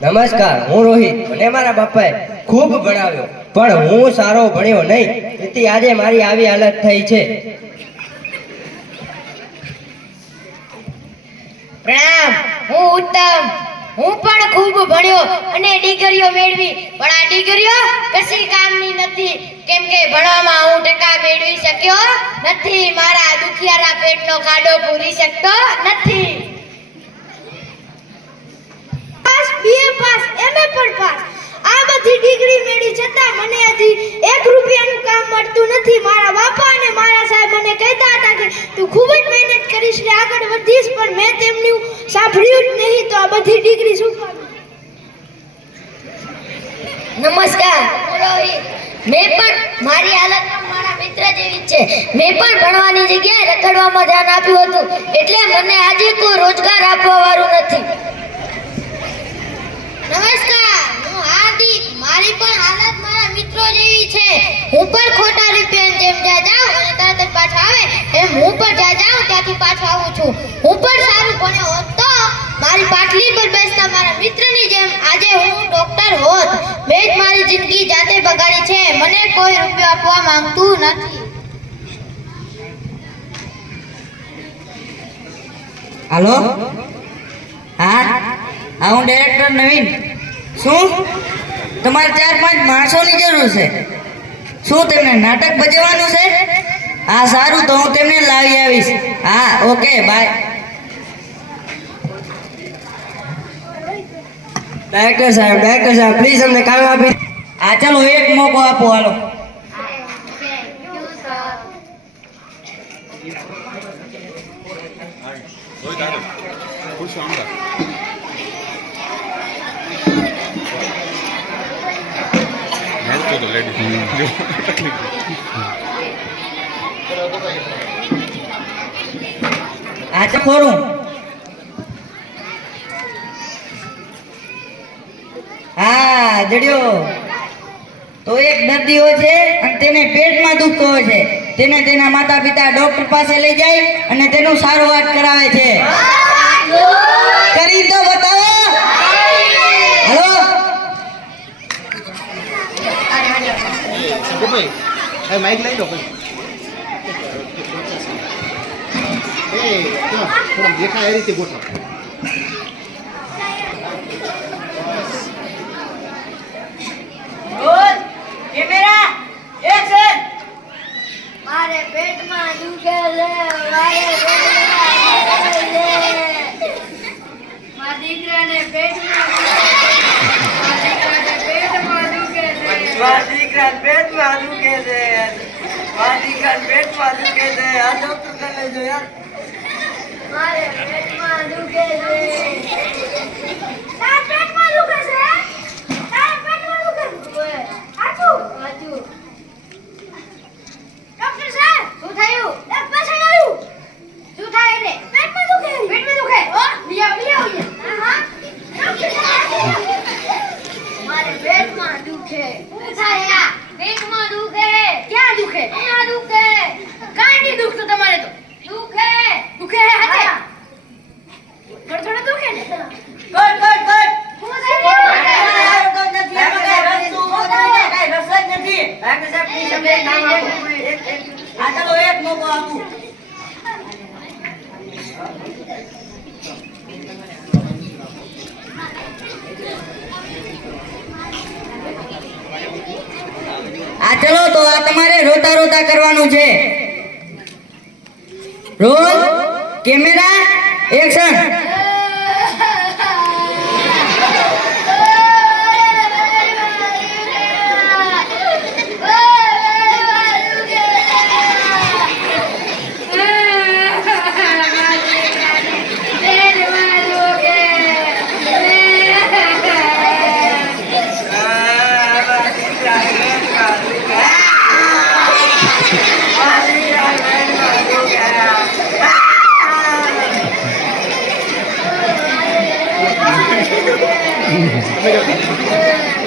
નમસ્કાર, હું રોહિત. મને મારા બાપાએ ખૂબ ભણાવ્યો, પણ હું સારો ભણ્યો નહીં, તેથી આજે મારી આવી હાલત થઈ છે. પ્રણામ, હું ઉત્તમ. હું પણ ખૂબ ભણ્યો અને ડિગ્રીઓ મેળવી, પણ આ ડિગ્રીઓ કશી કામની નથી, કેમ કે ભણવામાં હું ટકા મેળવી શક્યો નથી. મારા દુખિયારા પેટનો ખાડો પૂરી શકતો નથી. પાસ, બીએ પાસ, એમએ પણ પાસ, આ બધી ડિગ્રી મેળવી છતાં મને હજી 1 રૂપિયાનું કામ મળતું નથી. મારા બાપા અને મારા સાહેબ મને કહેતા હતા કે તું ખૂબ જ મહેનત કરીશ ને આગળ વધીશ, પણ મેં તેમનું સાંભળ્યું જ નહીં. તો આ બધી ડિગ્રી શું કામ? નમસ્કાર, હું રોહિત. મેં પણ મારી હાલત મારા મિત્ર જેવી જ છે. મેં પણ ભણવાની જગ્યાએ રખડવામાં ધ્યાન આપ્યું હતું, એટલે મને આજે કોઈ રોજગાર આપવા વાળું નથી. નમસ્કાર, હું હાર્દિક. મારી પણ હાલત મારા મિત્રો જેવી છે. હું પણ ખોટા રૂપિયા જેમ જ્યાં જાઉં અને તરત જ પાછો આવે, એમ હું પણ જ્યાં જાઉં ત્યાંથી પાછો આવું છું. હું પણ સારું ભણ્યો હોત તો મારી પાટલી પર બેસતા મારા મિત્રની જેમ આજે હું ડોક્ટર હોત. મેં જ મારી જિંદગી જાતે બગાડી છે. મને કોઈ રૂપિયો આપવા માંગતું નથી. હાલો, હા, હું ડાયરેક્ટર નવીન. શું તમારે 4-5 માણસોની જરૂર છે? શું તેમને નાટક ભજવવાનું છે? હા સારું, તો હું તેમને લાવી આવીશ. હા, ઓકે, બાય. ડાયરેક્ટર સાહેબ, પ્લીઝ અમને કામ આપી. હા ચાલો, એક મોકો આપો. હાલો, હા તો ખોરું. હા જડ્યો. તો એક દર્દી હોય છે અને તેને પેટમાં દુખતો હોય છે. તેને તેના માતા પિતા ડોક્ટર પાસે લઈ જાય અને તેનું સારવાર કરાવે છે. કરી તો બતાવો. હાલો, માઇક લઈ લો પછી. થોડા દેખાય એ રીતે ગોઠવો. Camera action. મારે પેટમાં દુખે છે. મારા દીકરાને પેટમાં દુખે છે. મારા દીકરાને પેટમાં દુખે છે. આ ડોક્ટર પાસે જો યાર. મારે પેટમાં દુખે છે. તારા પેટમાં દુખે છે? તારા પેટમાં દુખે છે? આટલું? હાચું. ડોક્ટર સાહેબ, શું થયું? એક પેશન્ટ આવ્યું. શું થાય એટલે? પેટમાં દુખે. પેટમાં દુખે? ઓ, લઈ આવો. હા. ડોક્ટર સાહેબ, મારે પેટમાં દુખે. શું થાય આ? પેટમાં દુખે. ક્યાં દુખે? અહીંયા દુખે. કાંઈ નહીં દુખતું તમારે તો. દુખે. દુખે હે હાથે? થોડું દુખે ને? Cut cut cut. શું થાય? ડાયરેક્ટર સાહેબ, પ્લીઝ અમને કામ આપો. હા ચાલો, એક મોકો આપું. હા ચલો, તો આ તમારે રોતા રોતા કરવાનું છે. Roll, camera, action. Obrigado.